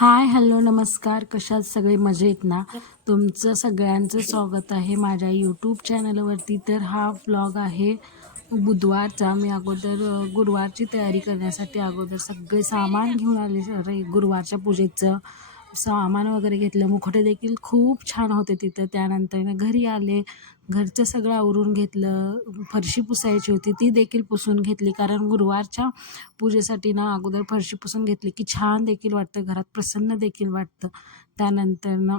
हाय, hello, नमस्कार. कशात सगळे मजेत ना? तुमचं सगळ्यांचं स्वागत आहे माझ्या यूट्यूब चॅनलवरती. तर हा व्लॉग आहे बुधवारचा. मी अगोदर गुरुवारची तयारी करण्यासाठी अगोदर सगळे सामान घेऊन आले. गुरुवारच्या पूजेचं सामान वगैरे घेतलं. मुखवटे देखील खूप छान होते तिथं. त्यानंतर मी घरी आले. घरचं सगळं आवरून घेतलं. फरशी पुसायची होती ती देखील पुसून घेतली, कारण गुरुवारच्या पूजेसाठी ना अगोदर फरशी पुसून घेतली की छान देखील वाटतं, घरात प्रसन्न देखील वाटतं. त्यानंतर ना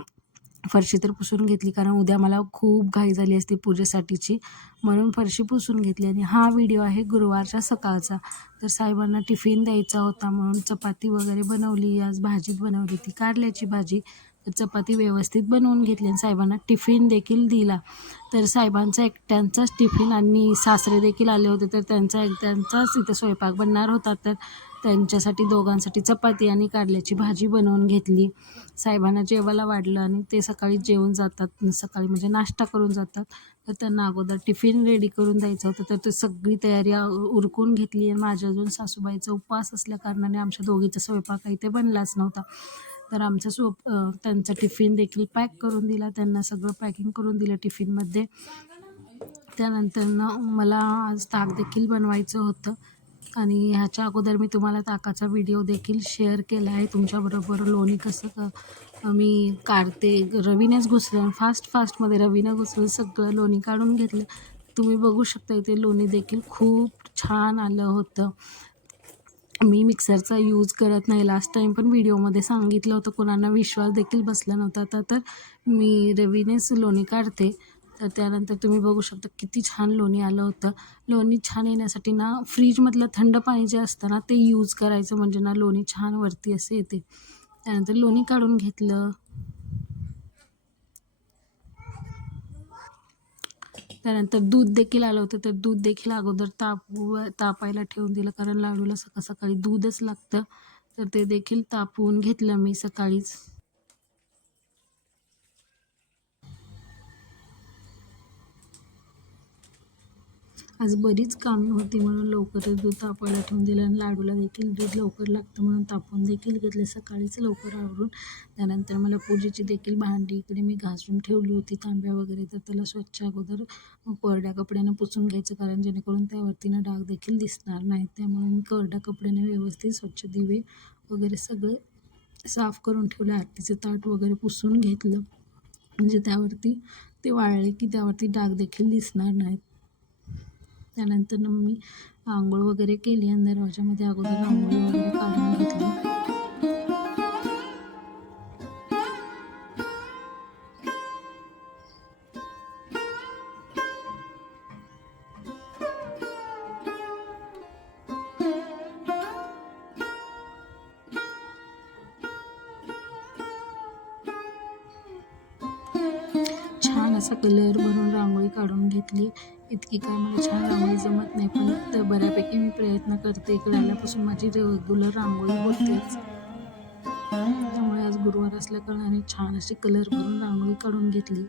फरशी तर पुसून घेतली, कारण उद्या मला खूप घाई झाली असती पूजेसाठीची, म्हणून फरशी पुसून घेतली. आणि हा व्हिडिओ आहे गुरुवारच्या सकाळचा. तर साहेबांना टिफिन द्यायचा होता म्हणून चपाती वगैरे बनवली. आज भाजीत बनवली ती कारल्याची भाजी. तर चपाती व्यवस्थित बनवून घेतली आणि साहेबांना टिफिन देखील दिला. तर साहेबांचा एकट्यांचाच टिफिन आणि सासरे देखील आले होते, तर त्यांचा एकट्यांचाच इथं स्वयंपाक बनणार होता. तर त्यांच्यासाठी दोघांसाठी चपाती आणि कारल्याची भाजी बनवून घेतली. साहेबांना जेवायला वाढलं आणि ते सकाळी जेवून जातात, सकाळी म्हणजे नाश्ता करून जातात. तर त्यांना अगोदर टिफिन रेडी करून द्यायचं होतं, तर ते सगळी तयारी उरकून घेतली. आणि माझ्या अजून सासूबाईचा उपवास असल्याकारणाने आमच्या दोघीचा स्वयंपाक काही ते बनलाच नव्हता. तर त्यांचा टिफिन देखील पॅक करून दिला. त्यांना सगळं पॅकिंग करून दिलं टिफिनमध्ये. त्यानंतर मला आज ताक देखील बनवायचं होतं, आणि ह्याच्या अगोदर मी तुम्हाला ताकाचा व्हिडिओ देखील शेअर केला आहे तुमच्याबरोबर. लोणी कसं मी काढते, रवीनेच घुसलं, फास्टमध्ये रवीनं घुसलं सगळं लोणी काढून घेतलं. तुम्ही बघू शकता इथे लोणी देखील खूप छान आलं होतं. मी मिक्सरचा यूज करत नाही. लास्ट टाईम पण व्हिडिओमध्ये सांगितलं होतं, कोणाला विश्वास देखील बसला नव्हता. तर मी रवीनेच लोणी काढते. तर त्यानंतर तुम्ही बघू शकता किती छान लोणी आलं होतं. लोणी छान येण्यासाठी ना फ्रीजमधलं थंड पाणी जे असतं ना ते यूज करायचं, म्हणजे ना लोणी छान वरती असे येते. त्यानंतर लोणी काढून घेतलं. त्यानंतर दूध देखील आलं होतं, तर दूध देखील अगोदर तापायला ठेवून दिलं, कारण लाडूला सकाळी दूधच लागतं. तर ते देखील तापवून घेतलं मी सकाळीच. आज बरीच कामे होती म्हणून लवकरच दूध तापवायला ठेवून दिलं, आणि लाडूला देखील दूध लवकर लागतं म्हणून तापवून देखील घेतले सकाळीच लवकर आवरून. त्यानंतर मला पूजेची देखील भांडी इकडे मी घासून ठेवली होती, तांब्या वगैरे. तर त्याला स्वच्छ अगोदर कोरड्या कपड्यानं पुसून घ्यायचं, कारण जेणेकरून त्यावरतीनं डाग देखील दिसणार नाहीत. त्यामुळे मी कोरड्या कपड्याने व्यवस्थित स्वच्छ दिवे वगैरे सगळं साफ करून ठेवलं. आरतीचं ताट वगैरे पुसून घेतलं, म्हणजे त्यावरती ते वाळले की त्यावरती डाग देखील दिसणार नाहीत. त्यानंतर मी आंघोळ वगैरे केली आणि दरवाजामध्ये अगोदर रांगोळी वगैरे काढून घेतली. छान असा कलर भरून रांगोळी काढून घेतली. इतकी काय मला छान रांगोळी जमत नाही, पण बऱ्यापैकी मी प्रयत्न करते. इकडे आल्यापासून माझी रेग्युलर रांगोळी होतेच. त्यामुळे आज गुरुवार असल्याकारणाने छान अशी कलर भरून रांगोळी काढून घेतली.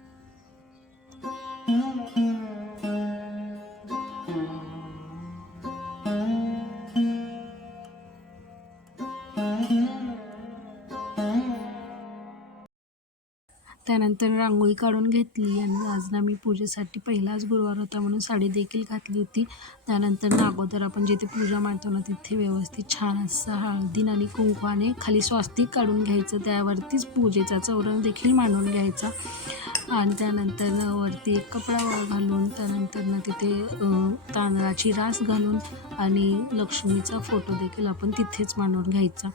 त्यानंतर रांगोळी काढून घेतली, आणि आज ना मी पूजेसाठी पहिलाच गुरुवार होता म्हणून साडी देखील घातली होती. त्यानंतर ना अगोदर आपण जिथे पूजा मांडतो ना तिथे व्यवस्थित छान असं हळदीन आणि कुंकवाने खाली स्वास्तिक काढून घ्यायचं, त्यावरतीच पूजेचा चौरंग देखील मांडून घ्यायचा. आणि त्यानंतर वरती एक कपडा घालून, त्यानंतर तिथे तांदळाची रास घालून आणि लक्ष्मीचा फोटो देखील आपण तिथेच मांडून घ्यायचा.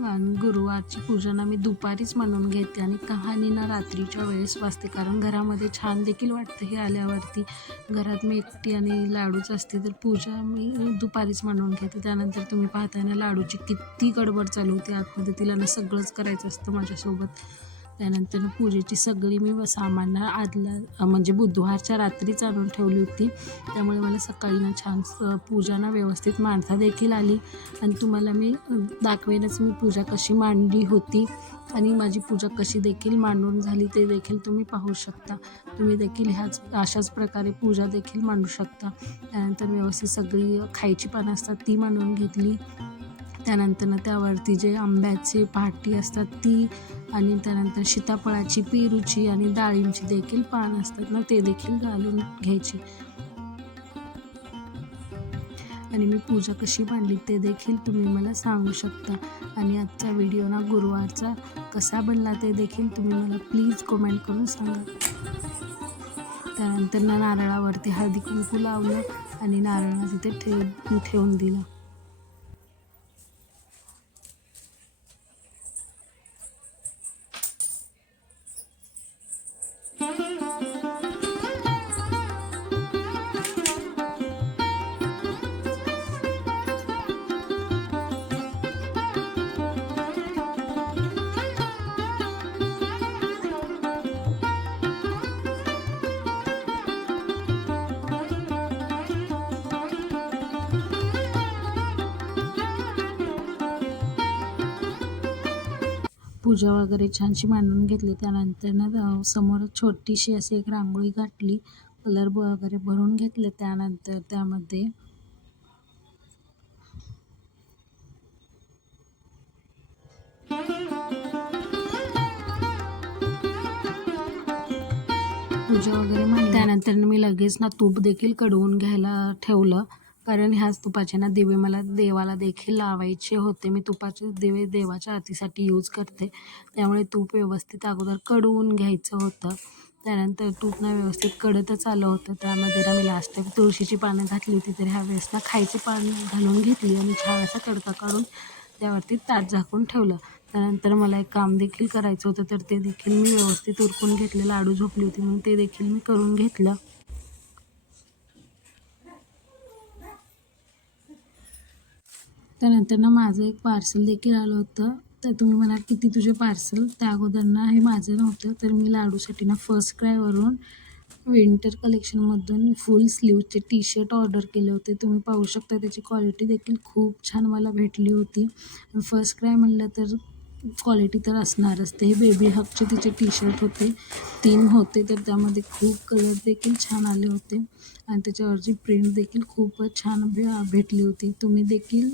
आणि गुरुवारची पूजा मी दुपारीच मांडून घेते, आणि कहाणी रात्रीच्या वेळेस वाचते, कारण घरामध्ये छान देखील वाटतं हे आल्यावरती. घरात मी एकटी आणि लाडूच असते, तर पूजा मी दुपारीच मांडून घेते. त्यानंतर तुम्ही पाहताय ना लाडूची किती गडबड चालू होती आतमध्ये, तिला सगळंच करायचं असतं माझ्यासोबत. त्यानंतर पूजेची सगळी मी सामान म्हणजे बुधवारच्या रात्रीच आणून ठेवली होती, त्यामुळे मला सकाळी छान पूजा व्यवस्थित मांडता देखील आली. आणि तुम्हाला मी दाखवेनच मी पूजा कशी मांडली होती, आणि माझी पूजा कशी देखील मांडून झाली ते देखील तुम्ही पाहू शकता. तुम्ही देखील अशाच प्रकारे पूजा देखील मांडू शकता. त्यानंतर व्यवस्थित सगळी खायची पानं असतात ती मांडून घेतली. त्यानंतर त्यावरती जे आंब्याचे पाटी असतात ती, आणि त्यानंतर सीताफळाची, पेरूची आणि डाळिंबची देखील पान असतात ना, ते देखील घालून घ्यायची. आणि मी पूजा कशी मांडली ते देखील तुम्ही मला सांगू शकता. आणि आजचा व्हिडिओ ना गुरुवारचा कसा बनला ते देखील तुम्ही मला प्लीज कमेंट करून सांगा. त्यानंतर नारळावरती हळदी कुंकू लावलं आणि नारळाला तिथे ठेवून दिलं. पूजा वगैरे छानशी मांडून घेतली. त्यानंतर ना समोर छोटीशी अशी एक रांगोळी घातली, कलर वगैरे भरून घेतले. त्यानंतर त्यामध्ये पूजा वगैरे मांडली. त्यानंतर मी लगेच ना तूप देखील कडवून घ्यायला ठेवलं, कारण ह्याच तुपाचे ना दिवे मला देवाला देखील लावायचे होते. मी तुपाचे दिवे देवाच्या आरतीसाठी यूज करते, त्यामुळे तूप व्यवस्थित अगोदर कडवून घ्यायचं होतं. त्यानंतर तूप ना व्यवस्थित कडतच आलं होतं. त्यामध्ये ना मी लास्ट टाईम तुळशीची पानं घातली होती, तर ह्या वेळेस ना खायची पानं घालून घेतली आणि छान असा तडका काढून त्यावरती ताट झाकून ठेवलं. त्यानंतर मला एक काम देखील करायचं होतं, तर ते देखील मी व्यवस्थित उरकून घेतलं. लाडू झोपली होती म्हणून ते देखील मी करून घेतलं. त्यानंतर ना माझं एक पार्सल देखील आलं होतं. तर तुम्ही म्हणाल किती तुझे पार्सल, त्या अगोदर ना हे माझं नव्हतं, तर मी लाडूसाठी ना फर्स्ट क्रायवरून विंटर कलेक्शनमधून फुल स्लीवचे टी शर्ट ऑर्डर केले होते. तुम्ही पाहू शकता त्याची क्वालिटी देखील खूप छान मला भेटली होती. फर्स्ट क्राय म्हणलं तर क्वालिटी तर असणारच. ते बेबी हगचे तिचे टी शर्ट होते, 3 होते, तर त्यामध्ये खूप कलर देखील छान आले होते आणि त्याच्यावरची प्रिंट देखील खूपच छान भेटली होती. तुम्ही देखील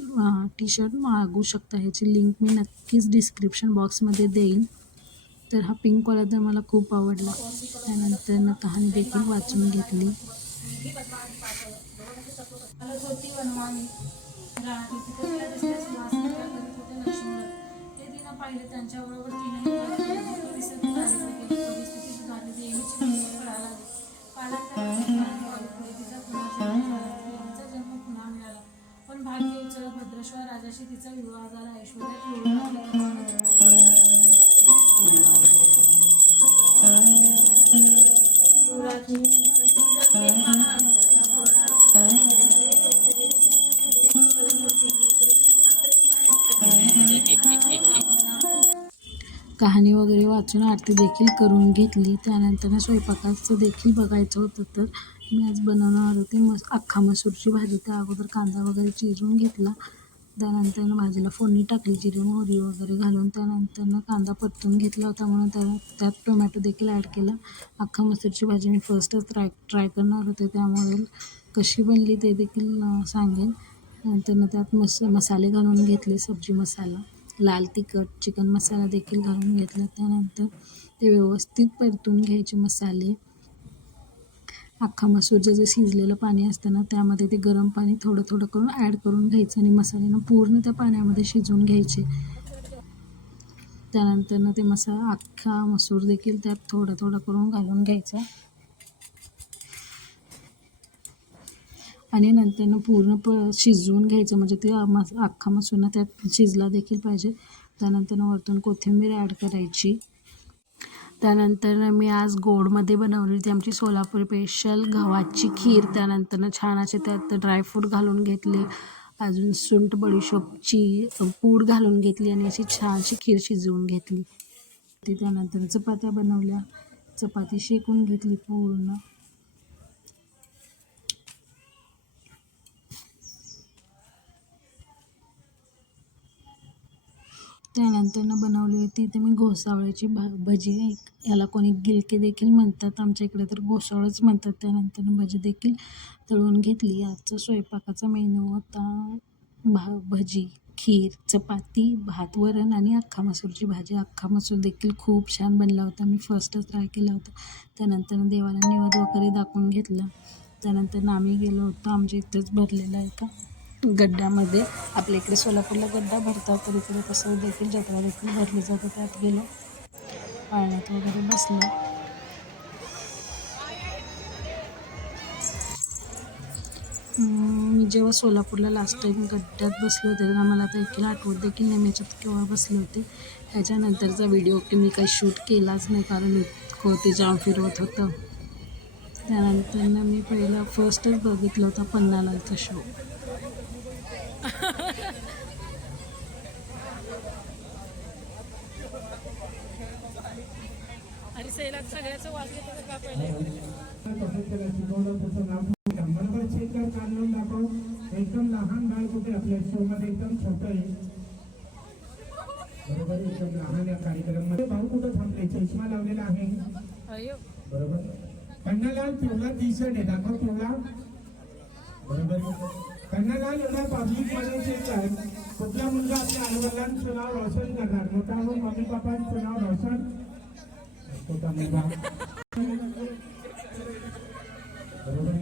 टी शर्ट मागवू शकता. ह्याची लिंक मी नक्कीच डिस्क्रिप्शन बॉक्समध्ये देईन. तर हा पिंकवाला तर मला खूप आवडला. त्यानंतर ना कहाणी देखील वाचून घेतली. त्यांच्याबरोबर जन्म पुन्हा मिळाला, पण भाग्य उचल भद्रेश्वर राजाशी तिचा विवाह झाला. कहाणी वगैरे वाचून आरती देखील करून घेतली. त्यानंतर स्वयंपाकाचं देखील बघायचं होतं, तर मी आज बनवणार होते अख्खा मसूरची भाजी. त्या अगोदर कांदा वगैरे चिरून घेतला. त्यानंतर भाजीला फोडणी टाकली, जिरे मोहरी वगैरे घालून. त्यानंतर कांदा परतून घेतला होता, म्हणून त्यात टोमॅटो देखील ॲड केला. अख्खा मसूरची भाजी मी फर्स्टच ट्राय करणार होते, त्यामुळे कशी बनली ते देखील सांगेन. नंतर त्यात मसाले घालून घेतले, सब्जी मसाला, लाल तिखट, चिकन मसाला देखील घालून घेतला. त्यानंतर ते व्यवस्थित परतून घ्यायचे मसाले. अख्खा मसूरचं जे शिजलेलं पाणी असतं ना, त्यामध्ये ते गरम पाणी थोडं थोडं करून ॲड करून घ्यायचं आणि मसाले पूर्ण त्या पाण्यामध्ये शिजवून घ्यायचे. त्यानंतर ते अख्खा मसूर देखील त्यात थोडं थोडं करून घालून घ्यायचा आणि नंतर पूर्ण शिजवून घ्यायचं, म्हणजे ते अख्खा मसूर ना त्यात शिजला देखील पाहिजे. त्यानंतर वरतून कोथिंबीर ॲड करायची. त्यानंतर मी आज गोडमध्ये बनवली होती आमची सोलापूर स्पेशल गव्हाची खीर. त्यानंतर छान असे त्यात ड्रायफ्रूट घालून घेतले, अजून सुंठ बडीशोपची पूड घालून घेतली आणि अशी छानशी खीर शिजवून घेतली. त्यानंतर चपात्या बनवल्या, चपाती शेकून घेतली पूर्ण. त्यानंतर बनवली होती ते मी घोसावळ्याची भजी. याला कोणी गिलके देखील म्हणतात, आमच्या इकडे तर घोसावळच म्हणतात. त्यानंतर भजी देखील तळून घेतली. आजचा स्वयंपाकाचा मेनू होता भजी. खीर, चपाती, भात, वरण आणि अख्खा मसूरची भाजी. अख्खा मसूर देखील खूप छान बनला होता. मी फर्स्टच ट्राय केला होता. त्यानंतर देवाला निवेद वगैरे दाखवून घेतला. त्यानंतर आम्ही गेलो होतो आमच्या इथंच भरलेला एका गड्ड्यामध्ये. आपल्या इकडे सोलापूरला गड्डा भरतात, तर इकडे तसं देखील जत्रा देखील भरली जाते. त्यात गेलो, पाळण्यात वगैरे बसलो. मी जेव्हा सोलापूरला लास्ट टाईम गड्ड्यात बसले होते तेव्हा मला देखील आठवत देखील नाही मी याच्यात केव्हा बसले होते. ह्याच्यानंतरचा व्हिडिओ मी काही शूट केलाच नाही, कारण इतकं ते जाम फिरवत होतं. त्यानंतर मी पहिला फर्स्टच बघितलं होता पन्नालालचा शो. आणि सगळ्याचं वाज घेतलं का पहिले बरोबर चेक कर काढून दाखव. एकदम लहान बाळ कुठे आपल्या शो मध्ये एकदम छोटं आहे. बरोबर एकदम लहान या कार्यक्रम मध्ये. भाऊ कुठं थांबले? चष्मा लावलेला आहे बरोबर. पन्नालाल पिवळा टी शर्ट आहे, दाखव पिवळा. बरोबर. पन्नालाल एवढा पब्लिक मध्ये चेक कर. कुठला मुलगा आपल्या आईवडिलांचं नाव रोशन करणार? मोठा होऊन मम्मी पप्पांचं नाव रोशन. छोटा मुलगा बरोबर.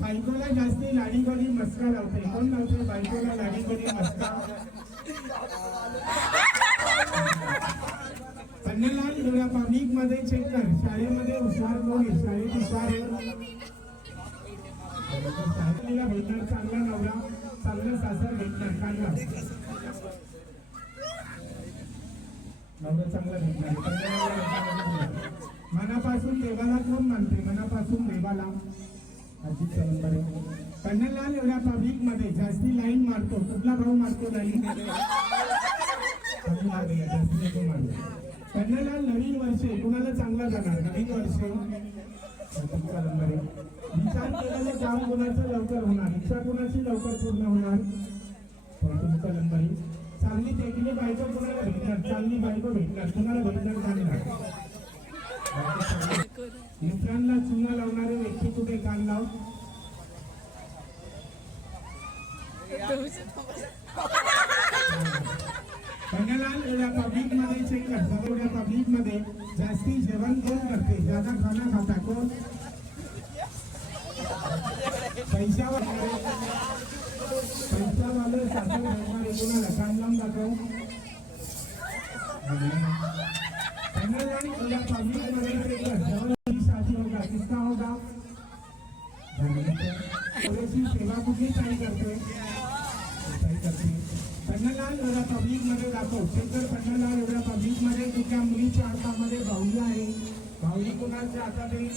बायकोला जास्ती लाडी गोडी मस्का लावते. कोण लावते बायकोला लाडी गोडी मस्का? पन्नालाल एवढ्या पब्लिक मध्ये चेक कर. शाळेमध्ये हुशार कोण आहे? शाळेत हुशार आहे. शाळेला भेटणार चांगला नवरा, चांगलं सासर भेटणार. चांगला नवरा चांगला भेटणार. मनापासून देवाला कोण मानते? मनापासून देवाला अजित चव्हाण. पन्नालाल एवढ्या पब्लिक मध्ये जास्ती लाईन मारतो. कुठला भाऊ मारतो लाईन? पन्नालाल नवीन वर्ष कुणाला चांगला जाणार? नवीन वर्ष विचार केलेलं काम कोणाचं लवकर होणार? इच्छा कोणाची लवकर पूर्ण होणार? तुमचा नंबर. चांगली टेकली बायको कोणाला भेटणार? चांगली बायको भेटणार. कोणाला भेटणार? चांगला मित्रांना चुना लावणारे व्यक्ती कुठे? कान लाव. पन्नालाल एवढ्या पब्लिक मध्ये चेक कर. एवढ्या पब्लिक मध्ये जास्ती जेवण कोण करते? ज्यादा खाना खाता कोण? पैशावाले साखर भेटणारे कोणाला? कान लावून दाखव. पन्नालाल एवढ्या पब्लिक मध्ये चेक कर. शादी होगा किसका होगा? थोडीशी सेवा कुठली काही करते? पन्नालाल एवढ्या पब्लिक मध्ये दाखव. चेकर पन्नालाल एवढ्या पब्लिक मध्ये कुठल्या मुलीच्या हातामध्ये बाहुली आहे? बाहुली कोणाच्या हातात आहे?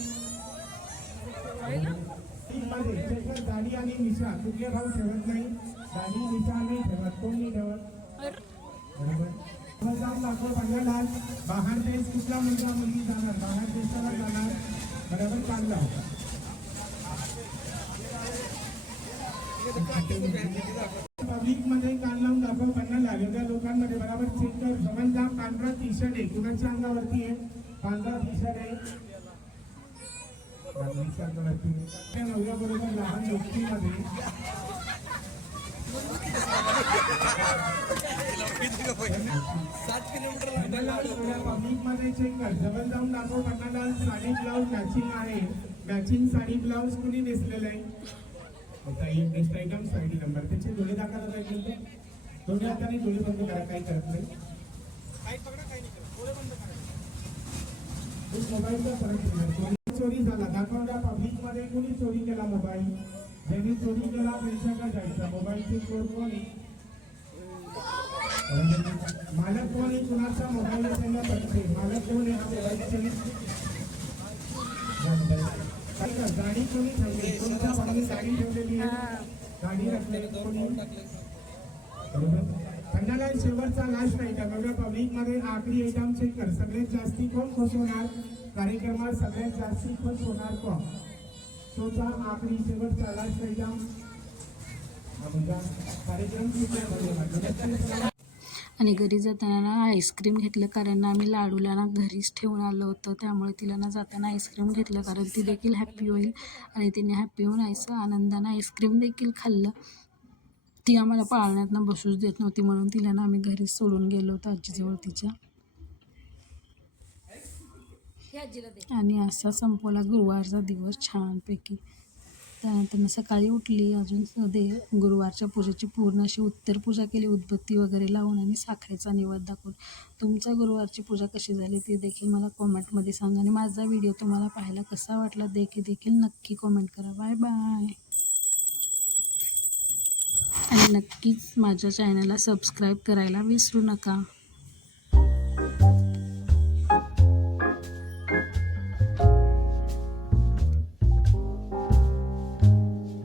मध्ये चेकर दाढी आणि मिशा कुठले भाऊ ठेवत नाही? दाढी मिशा नाही ठेवत. कोण नाही ठेवत? बरोबर. दाखव पन्नालाल. बाहेर देश कुठला मुलगा मुलगी जाणार? बाहेर देशाला जाणार. बरोबर. चांगला होता. पब्लिक मध्ये कान लावून दाखव. पन्नालाल एवढ्या लोकांमध्ये बरोबर चेक कर. समजा पांढरा टी शर्ट आहे. कुणाच्या अंगावरती आहे? पांढरा टी शर्ट आहे. नवऱ्या बरोबर लहान व्यक्तीमध्ये पब्लिक मध्ये चेक कर. जवळ जाऊन दाखव. पन्नालाल साडी ब्लाऊज मॅचिंग आहे. मॅचिंग साडी ब्लाऊज कुणी नेसलेलं आहे? Next item sari number. त्याचे डोळे दाखवत आहे. दोन्ही हाताने डोळे बंद करा. काही करत नाही. मोबाईलचा फरक चोरी झाला. दाखवला पब्लिक मध्ये कोणी चोरी केला मोबाईल? ज्यांनी चोरी केला पैशाला जायचा. मोबाईलचे चोर कोण आहे? मालक कोण आहे? कुणाचा मोबाईल त्यांना पडते? मालक कोण आहे? मोबाईलचे गाडी कोणी ठेवली? कोणत्या भागाने गाडी ठेवलेली आहे? गाडी रखलेली कोणी? बरोबर. पन्नालाल शेवटचा लास्ट आयटम एवढ्या पब्लिक मध्ये आखरी आयटम चेक कर. सगळ्यात जास्ती कोण खुश होणार? कार्यक्रमात सगळ्यात जास्ती खुश होणार कोण? शोचा आखरी शेवटचा लास्ट आयटम कार्यक्रम. आणि घरी जाताना ना आईस्क्रीम घेतलं, कारण आम्ही लाडूला ना घरीच ठेवून आलो होतो. त्यामुळे तिला ना जाताना आईस्क्रीम घेतलं, कारण ती देखील हॅप्पी होईल आणि तिने हॅप्पी होऊन आनंदानं आईस्क्रीम देखील खाल्लं. ती आम्हाला पाळण्यात बसूच देत नव्हती, म्हणून तिला ना आम्ही घरीच सोडून गेलो होतो आजीजवळ तिच्या. आणि असा संपवला गुरुवारचा दिवस छानपैकी. त्यानंतर सकाळी उठली, अजून गुरुवारच्या पूजेची पूर्ण अशी उत्तर पूजा केली, उदबत्ती वगैरे लावून आणि साखरेचा निवेद दाखवून. तुमचा गुरुवारची पूजा कशी झाली ते देखील मला कॉमेंटमध्ये सांगा. आणि माझा व्हिडिओ तुम्हाला पाहायला कसा वाटला देखील नक्की कॉमेंट करा. Bye bye. आणि नक्कीच माझ्या चॅनलला सबस्क्राईब करायला विसरू नका.